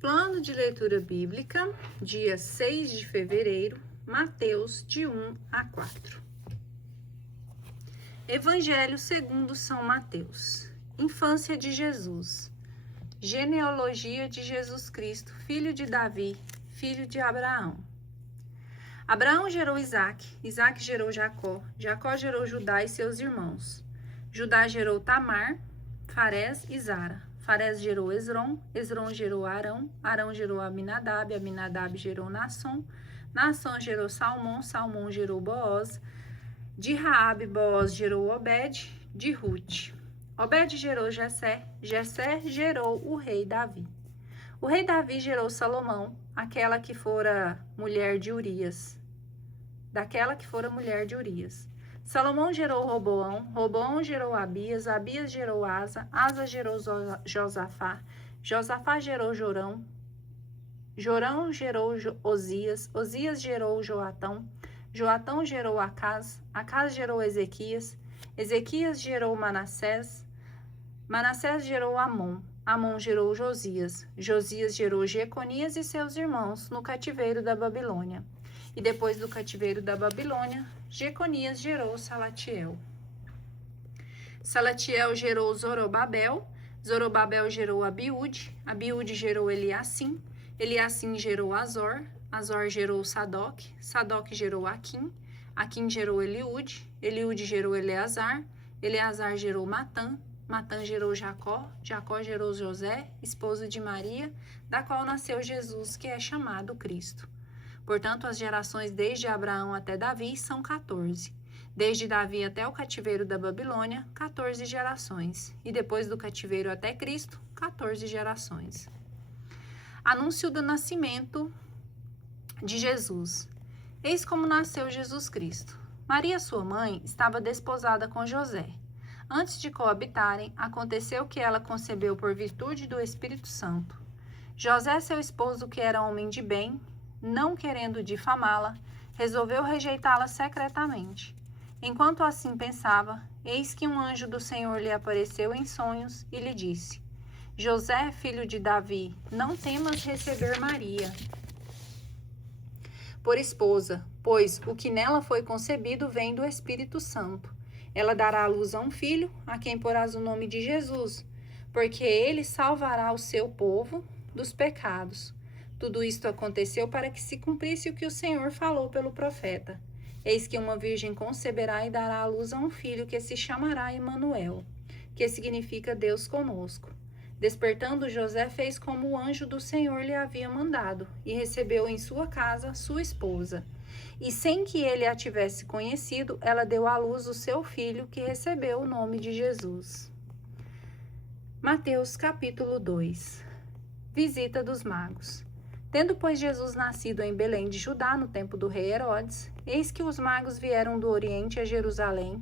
Plano de leitura bíblica, dia 6 de fevereiro, Mateus, de 1 a 4. Evangelho segundo São Mateus. Infância de Jesus. Genealogia de Jesus Cristo, filho de Davi, filho de Abraão. Abraão gerou Isaque, Isaque gerou Jacó, Jacó gerou Judá e seus irmãos. Judá gerou Tamar, Farés e Zara. Farés gerou Esrom, Esrom gerou Arão, Arão gerou Aminadab, Aminadab gerou Naasson, Naasson gerou Salmão, Salmão gerou Booz, de Raabe, Booz gerou Obed, de Rute. Obed gerou Jessé, Jessé gerou o rei Davi. O rei Davi gerou Salomão, daquela que fora mulher de Urias. Salomão gerou Roboão, Roboão gerou Abias, Abias gerou Asa, Asa gerou Josafá, Josafá gerou Jorão, Jorão gerou Osias, Osias gerou Joatão, Joatão gerou Acaz, Acaz gerou Ezequias, Ezequias gerou Manassés, Manassés gerou Amon, Amon gerou Josias, Josias gerou Jeconias e seus irmãos no cativeiro da Babilônia. E depois do cativeiro da Babilônia, Jeconias gerou Salatiel. Salatiel gerou Zorobabel, Zorobabel gerou Abiúde, Abiúde gerou Eliacim, Eliacim gerou Azor, Azor gerou Sadoc, Sadoc gerou Aquim, Aquim gerou Eliúde, Eliúde gerou Eleazar, Eleazar gerou Matã, Matã gerou Jacó, Jacó gerou José, esposo de Maria, da qual nasceu Jesus, que é chamado Cristo. Portanto, as gerações desde Abraão até Davi são 14. Desde Davi até o cativeiro da Babilônia, 14 gerações. E depois do cativeiro até Cristo, 14 gerações. Anúncio do nascimento de Jesus. Eis como nasceu Jesus Cristo. Maria, sua mãe, estava desposada com José. Antes de coabitarem, aconteceu que ela concebeu por virtude do Espírito Santo. José, seu esposo, que era homem de bem, não querendo difamá-la, resolveu rejeitá-la secretamente. Enquanto assim pensava, eis que um anjo do Senhor lhe apareceu em sonhos e lhe disse: José, filho de Davi, não temas receber Maria por esposa, pois o que nela foi concebido vem do Espírito Santo. Ela dará à luz a um filho, a quem porás o nome de Jesus, porque ele salvará o seu povo dos pecados. Tudo isto aconteceu para que se cumprisse o que o Senhor falou pelo profeta. Eis que uma virgem conceberá e dará à luz a um filho que se chamará Emanuel, que significa Deus conosco. Despertando, José fez como o anjo do Senhor lhe havia mandado e recebeu em sua casa sua esposa. E sem que ele a tivesse conhecido, ela deu à luz o seu filho, que recebeu o nome de Jesus. Mateus capítulo 2. Visita dos magos. Tendo, pois, Jesus nascido em Belém de Judá, no tempo do rei Herodes, eis que os magos vieram do Oriente a Jerusalém.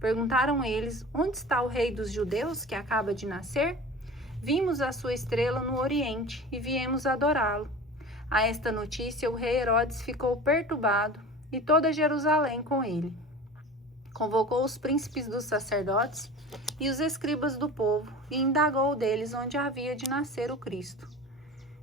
Perguntaram eles: onde está o rei dos judeus, que acaba de nascer? Vimos a sua estrela no Oriente e viemos adorá-lo. A esta notícia o rei Herodes ficou perturbado, e toda Jerusalém com ele. Convocou os príncipes dos sacerdotes e os escribas do povo, e indagou deles onde havia de nascer o Cristo.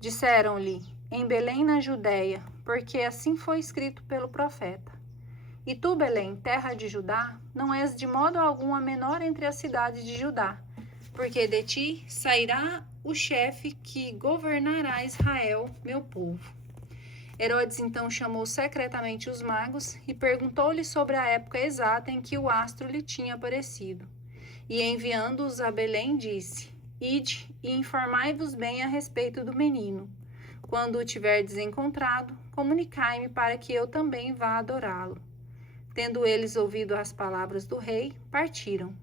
Disseram-lhe: em Belém, na Judéia, porque assim foi escrito pelo profeta. E tu, Belém, terra de Judá, não és de modo algum a menor entre as cidades de Judá, porque de ti sairá o chefe que governará Israel, meu povo. Herodes então chamou secretamente os magos e perguntou-lhes sobre a época exata em que o astro lhe tinha aparecido. E enviando-os a Belém, disse: ide e informai-vos bem a respeito do menino. Quando o tiverdes encontrado, comunicai-me para que eu também vá adorá-lo. Tendo eles ouvido as palavras do rei, partiram.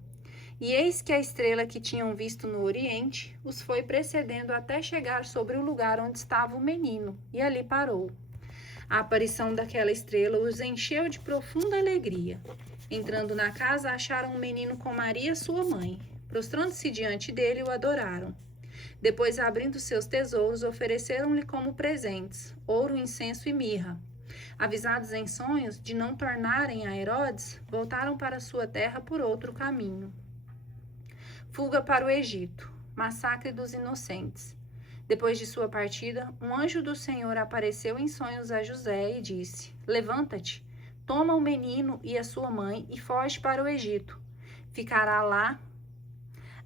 E eis que a estrela que tinham visto no Oriente os foi precedendo até chegar sobre o lugar onde estava o menino, e ali parou. A aparição daquela estrela os encheu de profunda alegria. Entrando na casa, acharam um menino com Maria, sua mãe. Prostrando-se diante dele, o adoraram. Depois, abrindo seus tesouros, ofereceram-lhe como presentes ouro, incenso e mirra. Avisados em sonhos de não tornarem a Herodes, voltaram para sua terra por outro caminho. Fuga para o Egito. Massacre dos inocentes. Depois de sua partida, um anjo do Senhor apareceu em sonhos a José e disse: Levanta-te, toma o menino e a sua mãe e foge para o Egito. Ficará lá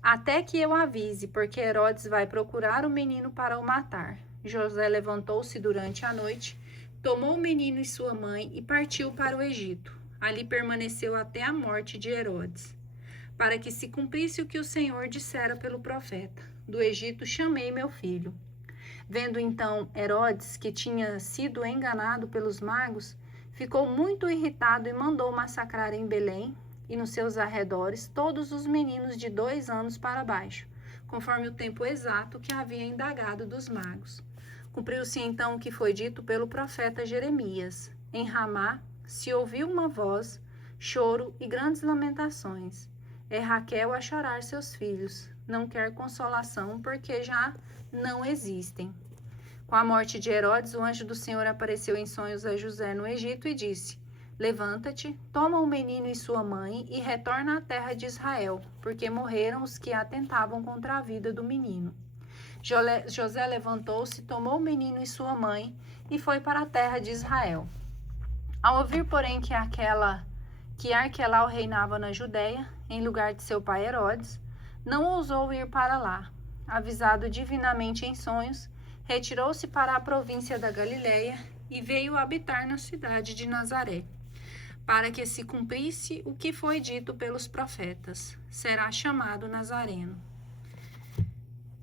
até que eu avise, porque Herodes vai procurar o menino para o matar. José levantou-se durante a noite, tomou o menino e sua mãe e partiu para o Egito. Ali permaneceu até a morte de Herodes, para que se cumprisse o que o Senhor dissera pelo profeta: do Egito chamei meu filho. Vendo então Herodes que tinha sido enganado pelos magos, ficou muito irritado e mandou massacrar em Belém e nos seus arredores todos os meninos de 2 anos para baixo, conforme o tempo exato que havia indagado dos magos. Cumpriu-se então o que foi dito pelo profeta Jeremias. Em Ramá se ouviu uma voz, choro e grandes lamentações. É Raquel a chorar seus filhos, não quer consolação, porque já não existem. Com a morte de Herodes, o anjo do Senhor apareceu em sonhos a José no Egito e disse: Levanta-te, toma o menino e sua mãe e retorna à terra de Israel, porque morreram os que atentavam contra a vida do menino. José levantou-se, tomou o menino e sua mãe e foi para a terra de Israel. Ao ouvir, porém, que Arquelau reinava na Judéia, em lugar de seu pai Herodes, não ousou ir para lá. Avisado divinamente em sonhos, retirou-se para a província da Galiléia e veio habitar na cidade de Nazaré, para que se cumprisse o que foi dito pelos profetas: será chamado Nazareno.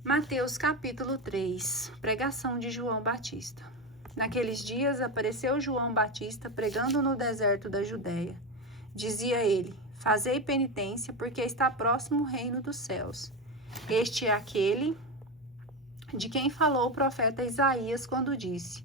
Mateus capítulo 3. Pregação de João Batista. Naqueles dias apareceu João Batista pregando no deserto da Judéia. Dizia ele: Fazei penitência, porque está próximo o reino dos céus. Este é aquele de quem falou o profeta Isaías quando disse: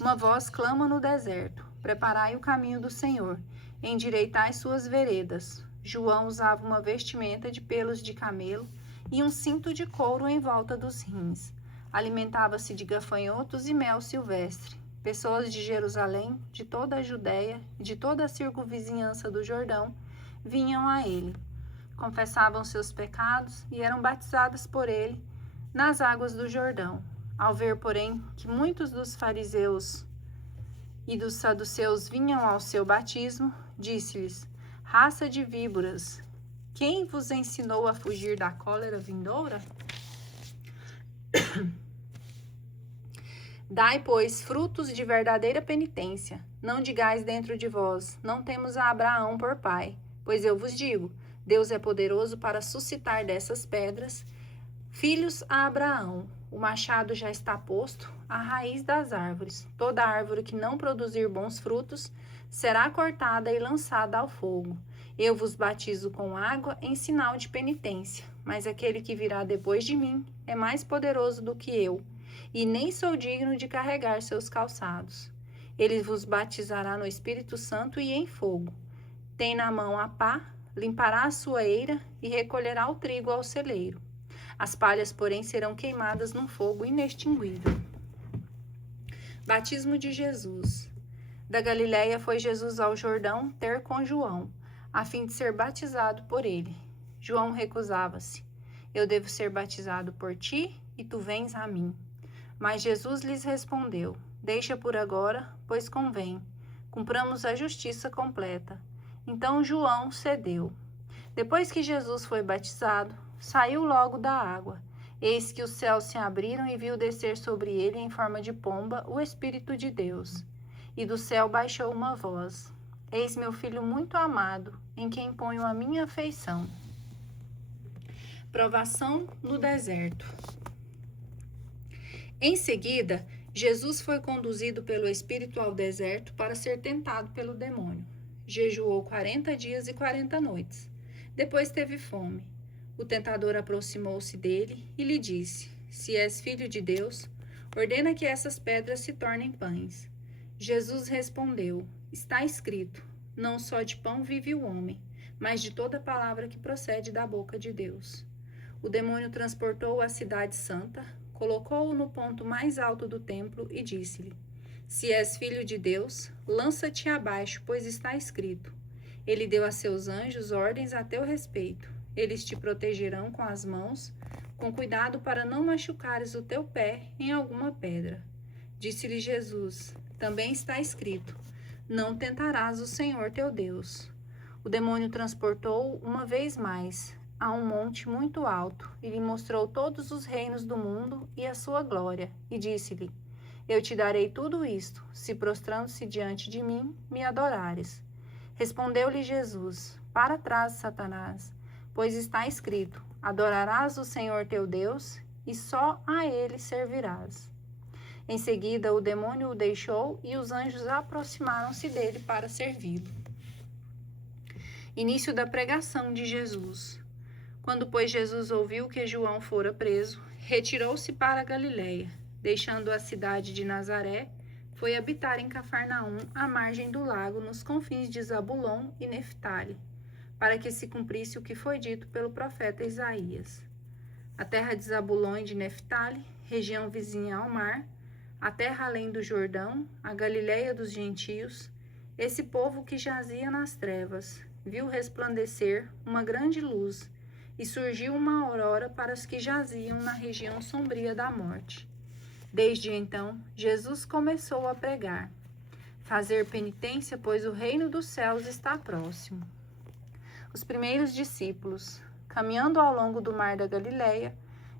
Uma voz clama no deserto: Preparai o caminho do Senhor, endireitai suas veredas. João usava uma vestimenta de pelos de camelo e um cinto de couro em volta dos rins. Alimentava-se de gafanhotos e mel silvestre. Pessoas de Jerusalém, de toda a Judéia e de toda a circunvizinhança do Jordão vinham a ele. Confessavam seus pecados e eram batizadas por ele nas águas do Jordão. Ao ver, porém, que muitos dos fariseus e dos saduceus vinham ao seu batismo, disse-lhes: Raça de víboras, quem vos ensinou a fugir da cólera vindoura? Dai, pois, frutos de verdadeira penitência. Não digais dentro de vós: não temos a Abraão por pai. Pois eu vos digo: Deus é poderoso para suscitar dessas pedras filhos a Abraão. O machado já está posto à raiz das árvores. Toda árvore que não produzir bons frutos será cortada e lançada ao fogo. Eu vos batizo com água em sinal de penitência, mas aquele que virá depois de mim é mais poderoso do que eu, e nem sou digno de carregar seus calçados. Ele vos batizará no Espírito Santo e em fogo. Tem na mão a pá, limpará a sua eira e recolherá o trigo ao celeiro. As palhas, porém, serão queimadas num fogo inextinguível. Batismo de Jesus. Da Galiléia foi Jesus ao Jordão ter com João, a fim de ser batizado por ele. João recusava-se: Eu devo ser batizado por ti, e tu vens a mim. Mas Jesus lhes respondeu: Deixa por agora, pois convém. Cumpramos a justiça completa. Então João cedeu. Depois que Jesus foi batizado, saiu logo da água. Eis que os céus se abriram e viu descer sobre ele em forma de pomba o Espírito de Deus. E do céu baixou uma voz: Eis meu filho muito amado, em quem ponho a minha afeição. Provação no deserto. Em seguida, Jesus foi conduzido pelo Espírito ao deserto para ser tentado pelo demônio. Jejuou 40 dias e 40 noites. Depois teve fome. O tentador aproximou-se dele e lhe disse: Se és filho de Deus, ordena que essas pedras se tornem pães. Jesus respondeu: Está escrito: Não só de pão vive o homem, mas de toda palavra que procede da boca de Deus. O demônio transportou-o à cidade santa, colocou-o no ponto mais alto do templo e disse-lhe: Se és filho de Deus, lança-te abaixo, pois está escrito: Ele deu a seus anjos ordens a teu respeito. Eles te protegerão com as mãos, com cuidado para não machucares o teu pé em alguma pedra. Disse-lhe Jesus: também está escrito: não tentarás o Senhor teu Deus. O demônio transportou-o uma vez mais a um monte muito alto e lhe mostrou todos os reinos do mundo e a sua glória, e disse-lhe: eu te darei tudo isto, se prostrando-se diante de mim, me adorares. Respondeu-lhe Jesus: para trás, Satanás, pois está escrito: adorarás o Senhor teu Deus e só a ele servirás. Em seguida, o demônio o deixou e os anjos aproximaram-se dele para servi-lo. Início da pregação de Jesus. Quando, pois, Jesus ouviu que João fora preso, retirou-se para a Galiléia, deixando a cidade de Nazaré, foi habitar em Cafarnaum, à margem do lago, nos confins de Zabulon e Neftali, para que se cumprisse o que foi dito pelo profeta Isaías. A terra de Zabulon e de Neftali, região vizinha ao mar, a terra além do Jordão, a Galiléia dos gentios, esse povo que jazia nas trevas, viu resplandecer uma grande luz, e surgiu uma aurora para os que jaziam na região sombria da morte. Desde então, Jesus começou a pregar: fazer penitência, pois o reino dos céus está próximo. Os primeiros discípulos, caminhando ao longo do mar da Galileia,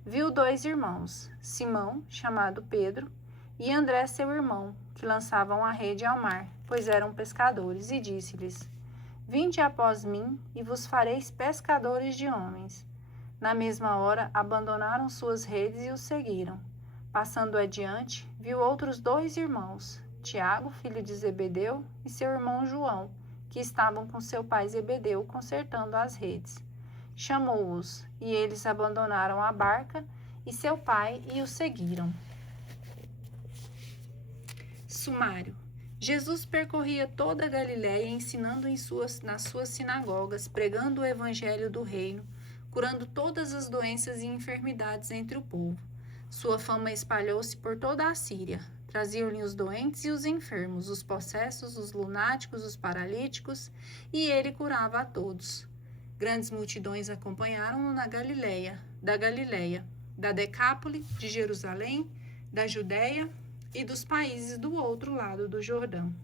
viu dois irmãos, Simão, chamado Pedro, e André, seu irmão, que lançavam a rede ao mar, pois eram pescadores, e disse-lhes: vinde após mim, e vos fareis pescadores de homens. Na mesma hora, abandonaram suas redes e os seguiram. Passando adiante, viu outros dois irmãos, Tiago, filho de Zebedeu, e seu irmão João, que estavam com seu pai Zebedeu consertando as redes. Chamou-os, e eles abandonaram a barca e seu pai e o seguiram. Sumário. Jesus percorria toda a Galiléia, ensinando nas suas sinagogas, pregando o evangelho do reino, curando todas as doenças e enfermidades entre o povo. Sua fama espalhou-se por toda a Síria. Traziam-lhe os doentes e os enfermos, os possessos, os lunáticos, os paralíticos, e ele curava a todos. Grandes multidões acompanharam-no na Galiléia, da Decápole, de Jerusalém, da Judéia e dos países do outro lado do Jordão.